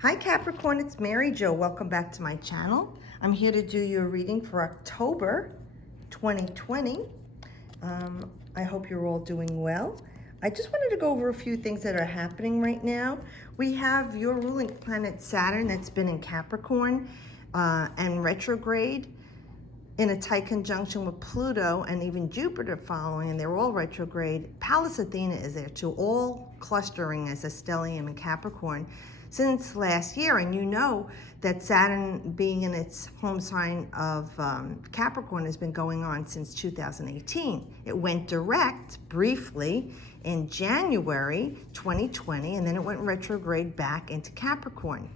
Hi Capricorn, it's Mary Jo. Welcome back to my channel. I'm here to do your reading for October 2020. I hope you're all doing well. I just wanted to go over a few things that are happening right now. We have your ruling planet Saturn that's been in Capricorn and retrograde in a tight conjunction with Pluto and even Jupiter following, and they're all retrograde. Pallas Athena is there too, all clustering as a stellium in Capricorn since last year. And you know that Saturn being in its home sign of Capricorn has been going on since 2018. It went direct briefly in January 2020, and then it went retrograde back into Capricorn.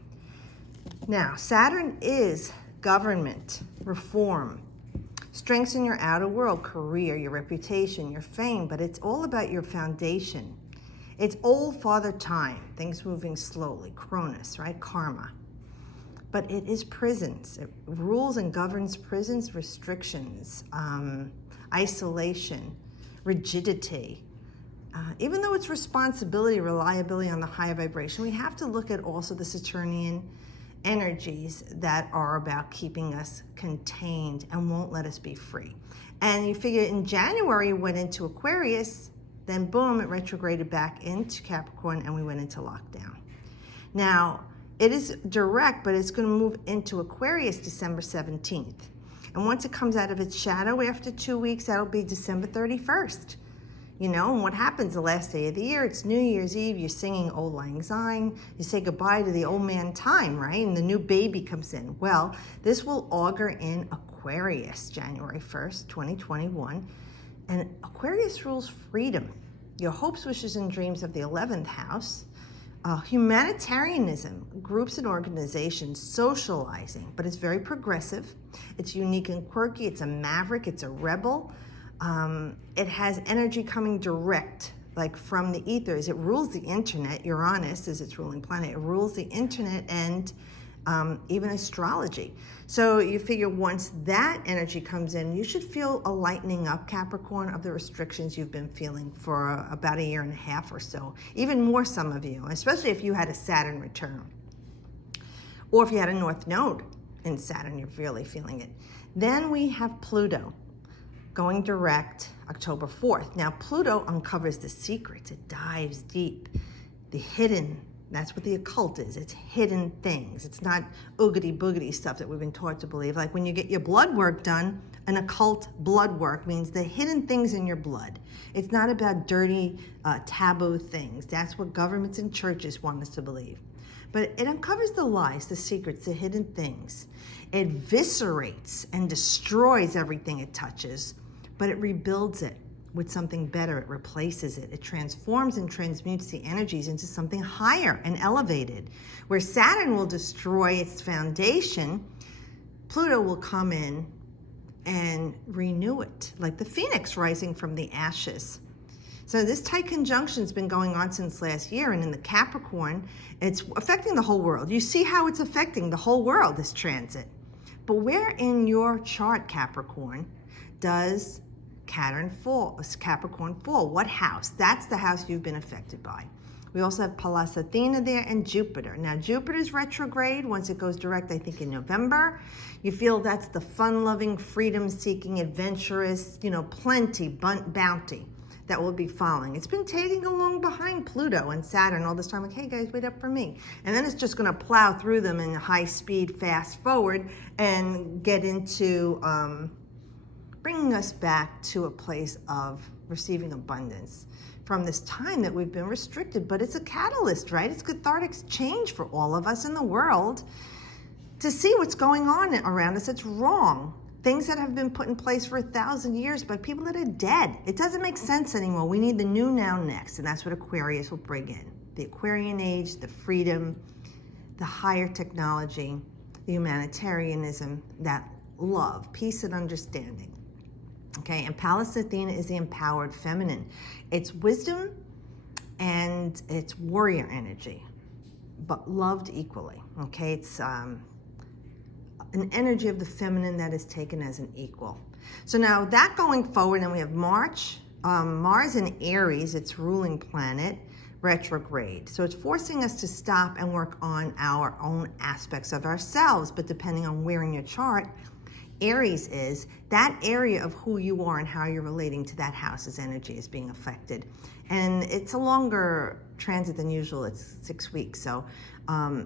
Now, Saturn is government, reform, strengths in your outer world, career, your reputation, your fame, but it's all about your foundation. It's old father time, things moving slowly, Cronus, right? Karma. But it is prisons. It rules and governs prisons, restrictions, isolation, rigidity. Even though it's responsibility, reliability on the higher vibration, we have to look at also the Saturnian energies that are about keeping us contained and won't let us be free. And you figure in January it went into Aquarius, then boom, it retrograded back into Capricorn and we went into lockdown. Now, it is direct, but it's going to move into Aquarius December 17th. And once it comes out of its shadow after 2 weeks, that'll be December 31st. You know, and what happens the last day of the year? It's New Year's Eve, you're singing Auld Lang Syne, you say goodbye to the old man time, right? And the new baby comes in. Well, this will augur in Aquarius, January 1st, 2021. And Aquarius rules freedom, your hopes, wishes, and dreams of the 11th house, humanitarianism, groups and organizations, socializing, but it's very progressive. It's unique and quirky. It's a maverick. It's a rebel. It has energy coming direct, like from the ethers. It rules the internet. Uranus is its ruling planet. It rules the internet and even astrology. So you figure once that energy comes in, you should feel a lightening up, Capricorn, of the restrictions you've been feeling for about a year and a half or so. Even more, some of you, especially if you had a Saturn return. Or if you had a North Node in Saturn, you're really feeling it. Then we have Pluto going direct October 4th. Now, Pluto uncovers the secrets. It dives deep, the hidden. That's what the occult is. It's hidden things. It's not oogity boogity stuff that we've been taught to believe. Like when you get your blood work done, an occult blood work means the hidden things in your blood. It's not about dirty, taboo things. That's what governments and churches want us to believe. But it uncovers the lies, the secrets, the hidden things. It eviscerates and destroys everything it touches, but it rebuilds it with something better. It replaces it. It transforms and transmutes the energies into something higher and elevated. Where Saturn will destroy its foundation, Pluto will come in and renew it, like the phoenix rising from the ashes. So this tight conjunction's been going on since last year, and in the Capricorn, it's affecting the whole world. You see how it's affecting the whole world, this transit. But where in your chart, Capricorn, does Capricorn fall? What house? That's the house you've been affected by. We also have Pallas Athena there and Jupiter. Now, Jupiter's retrograde. Once it goes direct, I think in November. You feel that's the fun-loving, freedom-seeking, adventurous, plenty, bounty that will be following. It's been tagging along behind Pluto and Saturn all this time, like, hey guys, wait up for me. And then it's just going to plow through them in high speed, fast forward, and get into bringing us back to a place of receiving abundance from this time that we've been restricted. But it's a catalyst, right? It's cathartic change for all of us in the world to see what's going on around us. It's wrong. Things that have been put in place for 1,000 years by people that are dead. It doesn't make sense anymore. We need the new now next, and that's what Aquarius will bring in. The Aquarian age, the freedom, the higher technology, the humanitarianism, that love, peace and understanding. Okay, and Pallas Athena is the empowered feminine. It's wisdom and it's warrior energy, but loved equally. Okay, it's an energy of the feminine that is taken as an equal. So now that going forward, and we have Mars in Aries, its ruling planet, retrograde. So it's forcing us to stop and work on our own aspects of ourselves. But depending on where in your chart Aries is, that area of who you are and how you're relating to that house's energy is being affected. And it's a longer transit than usual. It's 6 weeks. So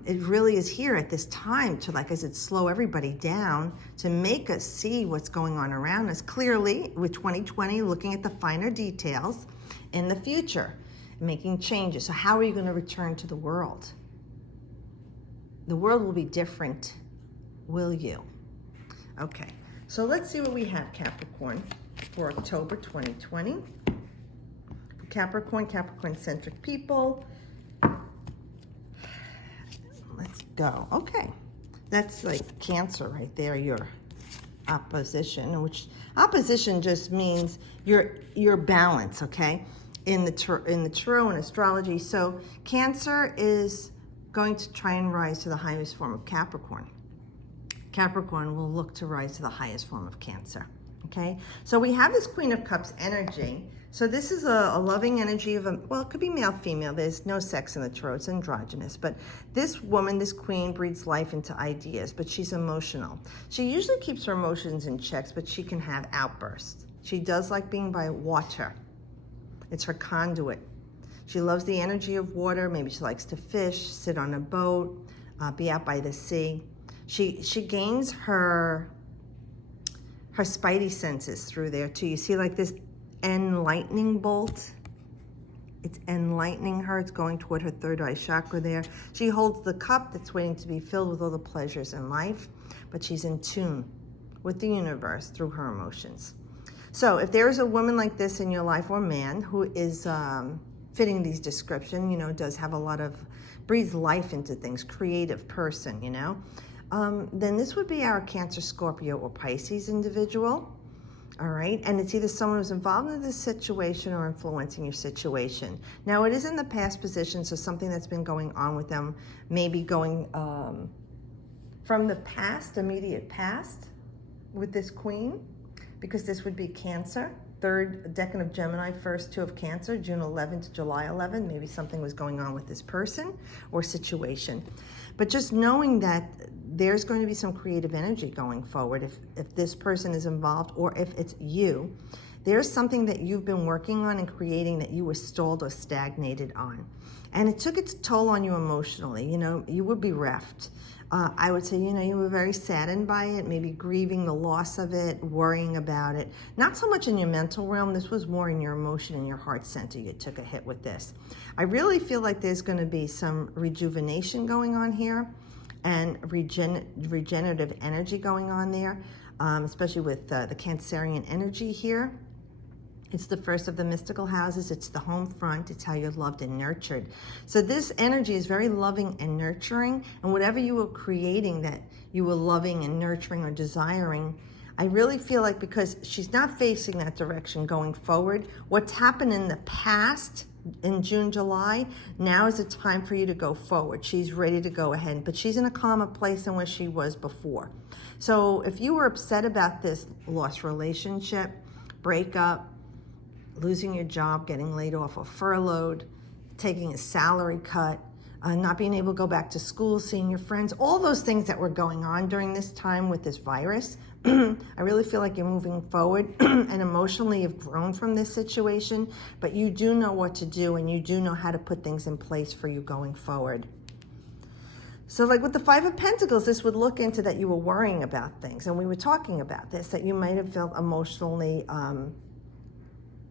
it really is here at this time to, like I said, slow everybody down, to make us see what's going on around us clearly, with 2020 looking at the finer details in the future, making changes. So how are you going to return to the world? The world will be different, will you? Okay, so let's see what we have, Capricorn, for October 2020. For Capricorn-centric people. Let's go. Okay, that's like Cancer right there, your opposition, which opposition just means your balance, okay, in the tarot and astrology. So Cancer is going to try and rise to the highest form of Capricorn. Capricorn will look to rise to the highest form of Cancer, okay? So we have this Queen of Cups energy. So this is a loving energy of well, it could be male, female. There's no sex in the tarot, it's androgynous. But this woman, this queen, breathes life into ideas, but she's emotional. She usually keeps her emotions in checks, but she can have outbursts. She does like being by water. It's her conduit. She loves the energy of water. Maybe she likes to fish, sit on a boat, be out by the sea. She gains her spidey senses through there too. You see like this enlightening bolt? It's enlightening her. It's going toward her third eye chakra there. She holds the cup that's waiting to be filled with all the pleasures in life, but she's in tune with the universe through her emotions. So if there is a woman like this in your life, or man, who is fitting these descriptions, you know, does have a lot of, breathes life into things, creative person, you know, then this would be our Cancer, Scorpio, or Pisces individual. All right, and it's either someone who's involved in this situation or influencing your situation. Now, it is in the past position, so something that's been going on with them, maybe going from the past, immediate past, with this queen, because this would be Cancer, third decan of Gemini, first two of Cancer, June 11 to July 11. Maybe something was going on with this person or situation. But just knowing that there's going to be some creative energy going forward if this person is involved, or if it's you, there's something that you've been working on and creating that you were stalled or stagnated on. And it took its toll on you emotionally. You know, you were bereft. I would say, you know, you were very saddened by it, maybe grieving the loss of it, worrying about it. Not so much in your mental realm. This was more in your emotion and your heart center. You took a hit with this. I really feel like there's going to be some rejuvenation going on here, and regenerative energy going on there, especially with the Cancerian energy here. It's the first of the mystical houses. It's the home front. It's how you're loved and nurtured. So this energy is very loving and nurturing. And whatever you were creating that you were loving and nurturing or desiring, I really feel like, because she's not facing that direction going forward, what's happened in the past, in June, July, now is the time for you to go forward. She's ready to go ahead, but she's in a calmer place than where she was before. So if you were upset about this lost relationship, breakup, losing your job, getting laid off or furloughed, taking a salary cut, not being able to go back to school, seeing your friends, all those things that were going on during this time with this virus, I really feel like you're moving forward and emotionally you've grown from this situation, but you do know what to do and you do know how to put things in place for you going forward. So like with the Five of Pentacles, this would look into that you were worrying about things, and we were talking about this, that you might have felt emotionally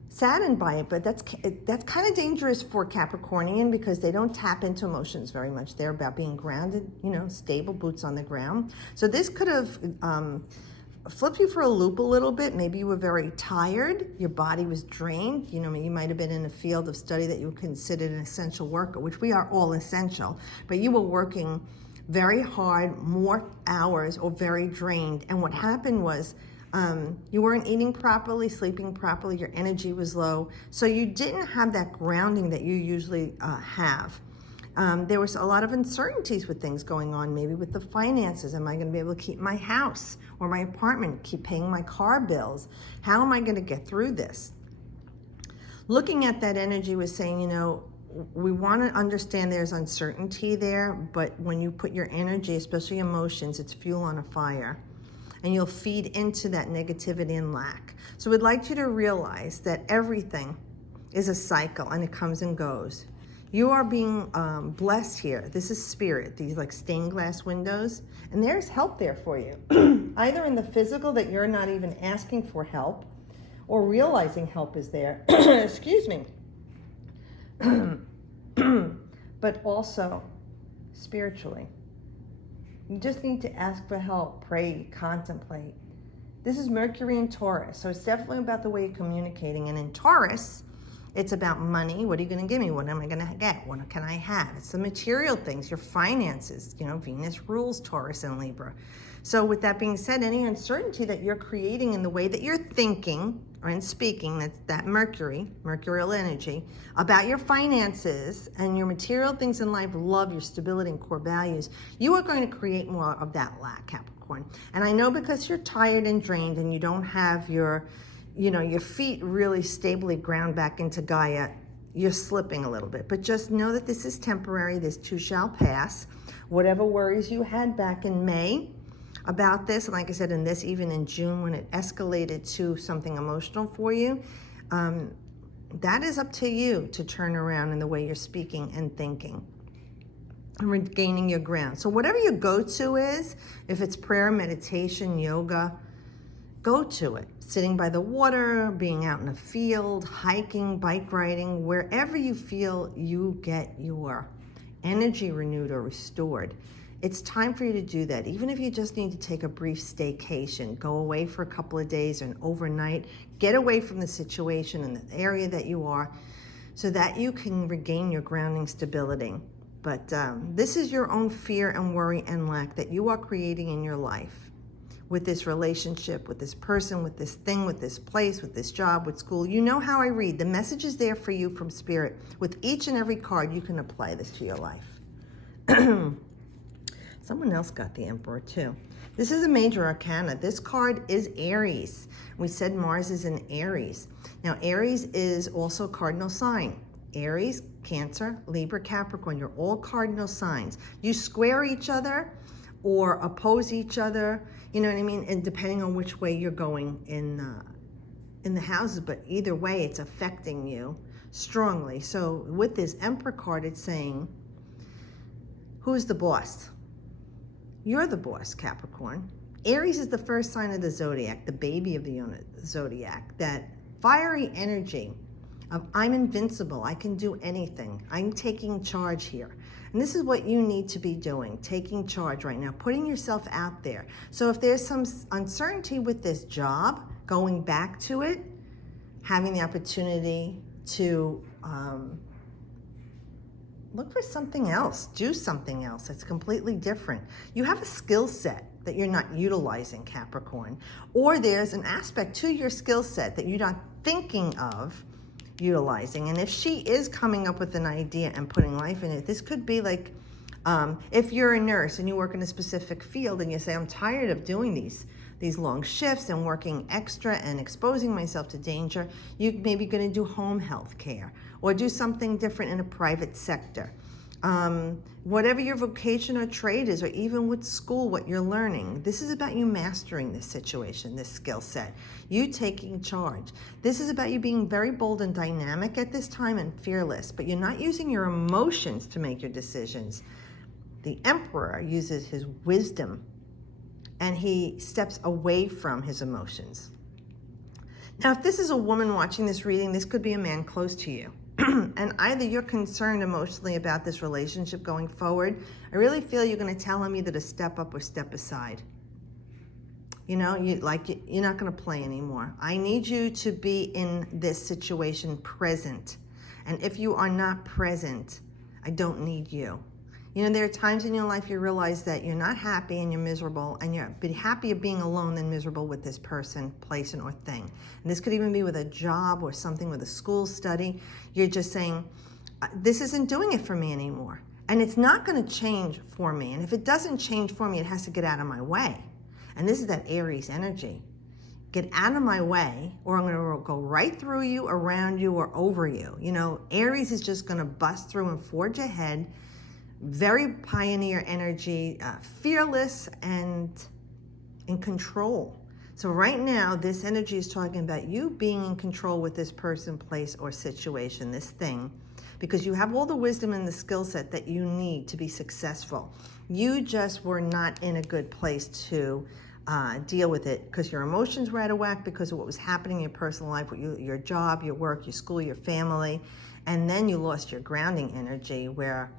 saddened by it, but that's kind of dangerous for Capricornian, because they don't tap into emotions very much. They're about being grounded, you know, stable, boots on the ground. So this could have flipped you for a loop a little bit. Maybe you were very tired, your body was drained. You know, you might have been in a field of study that you considered an essential worker, which we are all essential, but you were working very hard, more hours, or very drained. And what happened was, you weren't eating properly, sleeping properly, your energy was low, so you didn't have that grounding that you usually have. There was a lot of uncertainties with things going on, maybe with the finances. Am I going to be able to keep my house or my apartment, keep paying my car bills? How am I going to get through this? Looking at that energy was saying, you know, we want to understand there's uncertainty there, but when you put your energy, especially emotions, it's fuel on a fire. And you'll feed into that negativity and lack. So we'd like you to realize that everything is a cycle and it comes and goes. You are being blessed here. This is spirit, these like stained glass windows. And there's help there for you. Either in the physical that you're not even asking for help or realizing help is there. Excuse me. But also spiritually. You just need to ask for help, pray, contemplate. This is Mercury in Taurus, so it's definitely about the way you're communicating. And in Taurus, it's about money. What are you going to give me? What am I going to get? What can I have? It's the material things, your finances. You know, Venus rules Taurus and Libra. So with that being said, any uncertainty that you're creating in the way that you're thinking or in speaking, that's that mercurial energy, about your finances and your material things in life, love, your stability and core values, you are going to create more of that lack, Capricorn. And I know because you're tired and drained and you don't have your, your feet really stably ground back into Gaia, you're slipping a little bit. But just know that this is temporary. This too shall pass. Whatever worries you had back in May about this, and like I said, in this, even in June when it escalated to something emotional for you, that is up to you to turn around in the way you're speaking and thinking and regaining your ground. So whatever your go-to is, if it's prayer, meditation, yoga, go to it. Sitting by the water, being out in a field, hiking, bike riding, wherever you feel you get your energy renewed or restored. It's time for you to do that. Even if you just need to take a brief staycation, go away for a couple of days or an overnight, get away from the situation in the area that you are so that you can regain your grounding stability. But this is your own fear and worry and lack that you are creating in your life with this relationship, with this person, with this thing, with this place, with this job, with school. You know how I read. The message is there for you from Spirit. With each and every card, you can apply this to your life. Someone else got the Emperor too. This is a major arcana. This card is Aries. We said Mars is in Aries. Now, Aries is also a cardinal sign. Aries, Cancer, Libra, Capricorn, you're all cardinal signs. You square each other or oppose each other, you know what I mean? And depending on which way you're going in the houses, but either way, it's affecting you strongly. So with this Emperor card, it's saying, who's the boss? You're the boss, Capricorn. Aries is the first sign of the zodiac, the baby of the zodiac, that fiery energy of I'm invincible, I can do anything, I'm taking charge here. And this is what you need to be doing, taking charge right now, putting yourself out there. So if there's some uncertainty with this job, going back to it, having the opportunity to look for something else, do something else that's completely different. You have a skill set that you're not utilizing, Capricorn, or there's an aspect to your skill set that you're not thinking of utilizing. And if she is coming up with an idea and putting life in it, this could be like, if you're a nurse and you work in a specific field and you say, I'm tired of doing these long shifts and working extra and exposing myself to danger, you may be going to do home health care or do something different in a private sector. Whatever your vocation or trade is, or even with school, what you're learning, this is about you mastering this situation, this skill set, you taking charge. This is about you being very bold and dynamic at this time and fearless, but you're not using your emotions to make your decisions. The Emperor uses his wisdom and he steps away from his emotions. Now, if this is a woman watching this reading, this could be a man close to you. And either you're concerned emotionally about this relationship going forward, I really feel you're going to tell him either to step up or step aside. You know, you're not going to play anymore. I need you to be in this situation present. And if you are not present, I don't need you. You know, there are times in your life you realize that you're not happy and you're miserable, and you're happier being alone than miserable with this person, place, or thing. And this could even be with a job or something with a school study. You're just saying, this isn't doing it for me anymore. And it's not going to change for me. And if it doesn't change for me, it has to get out of my way. And this is that Aries energy. get out of my way, or I'm going to go right through you, around you, or over you. You know, Aries is just going to bust through and forge ahead. Very pioneer energy, fearless and in control. So right now, this energy is talking about you being in control with this person, place, or situation, this thing, because you have all the wisdom and the skill set that you need to be successful. You just were not in a good place to deal with it because your emotions were out of whack because of what was happening in your personal life, your job, your work, your school, your family, and then you lost your grounding energy where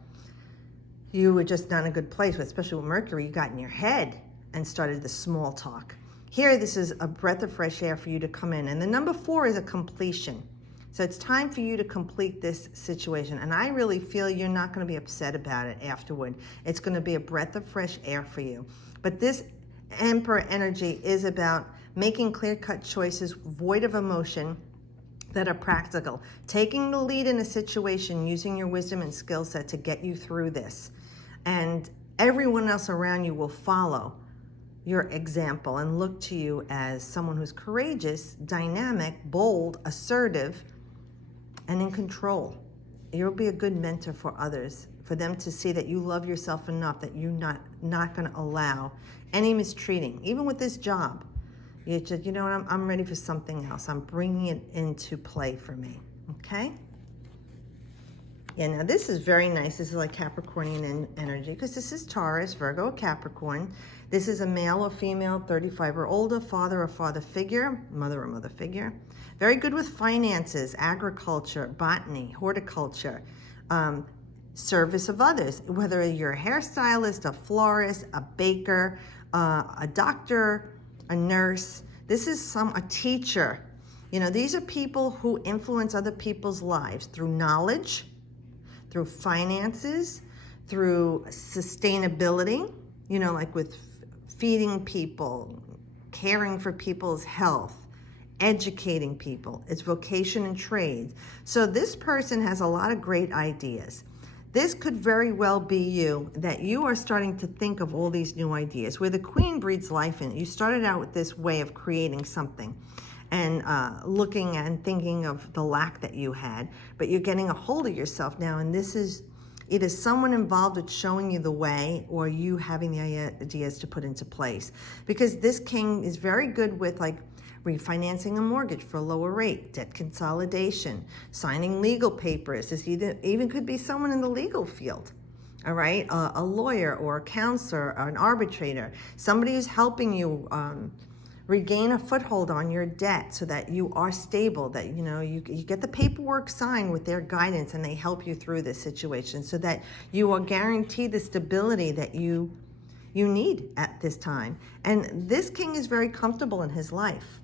you were just not in a good place, especially with Mercury. You got in your head and started the small talk. Here, this is a breath of fresh air for you to come in. And the number 4 is a completion. So it's time for you to complete this situation. And I really feel you're not going to be upset about it afterward. It's going to be a breath of fresh air for you. But this Emperor energy is about making clear-cut choices, void of emotion, that are practical. Taking the lead in a situation, using your wisdom and skill set to get you through this. And everyone else around you will follow your example and look to you as someone who's courageous, dynamic, bold, assertive, and in control. You'll be a good mentor for others, for them to see that you love yourself enough that you're not going to allow any mistreating. Even with this job, you just, you know what, I'm ready for something else. I'm bringing it into play for me, okay? Yeah, now this is very nice. This is like Capricornian energy because this is Taurus, Virgo, Capricorn. This is a male or female, 35 or older, father or father figure, mother or mother figure. Very good with finances, agriculture, botany, horticulture, service of others, whether you're a hairstylist, a florist, a baker, a doctor, a nurse. This is a teacher. You know, these are people who influence other people's lives through knowledge, through finances, through sustainability, you know, like with feeding people, caring for people's health, educating people. It's vocation and trades. So this person has a lot of great ideas. This could very well be you, that you are starting to think of all these new ideas, where the queen breathes life in it. You started out with this way of creating something and looking and thinking of the lack that you had, but you're getting a hold of yourself now, and this is either someone involved with showing you the way or you having the ideas to put into place. Because this king is very good with like refinancing a mortgage for a lower rate, debt consolidation, signing legal papers. This even could be someone in the legal field, all right? A lawyer or a counselor or an arbitrator, somebody who's helping you regain a foothold on your debt so that you are stable, that you get the paperwork signed with their guidance and they help you through this situation so that you are guaranteed the stability that you need at this time. And this king is very comfortable in his life.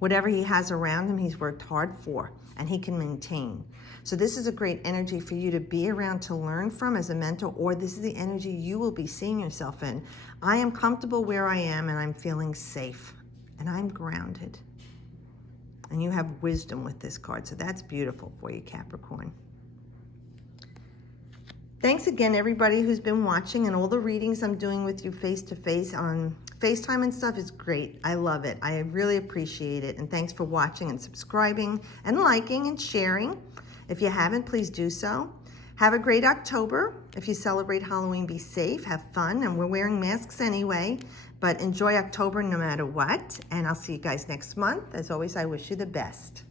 Whatever he has around him, he's worked hard for and he can maintain. So this is a great energy for you to be around, to learn from as a mentor, or this is the energy you will be seeing yourself in. I am comfortable where I am and I'm feeling safe and I'm grounded. And you have wisdom with this card, so that's beautiful for you, Capricorn. Thanks again, everybody who's been watching, and all the readings I'm doing with you face-to-face on FaceTime and stuff is great. I love it. I really appreciate it. And thanks for watching and subscribing and liking and sharing. If you haven't, please do so. Have a great October. If you celebrate Halloween, be safe, have fun, and we're wearing masks anyway, but enjoy October no matter what. And I'll see you guys next month. As always, I wish you the best.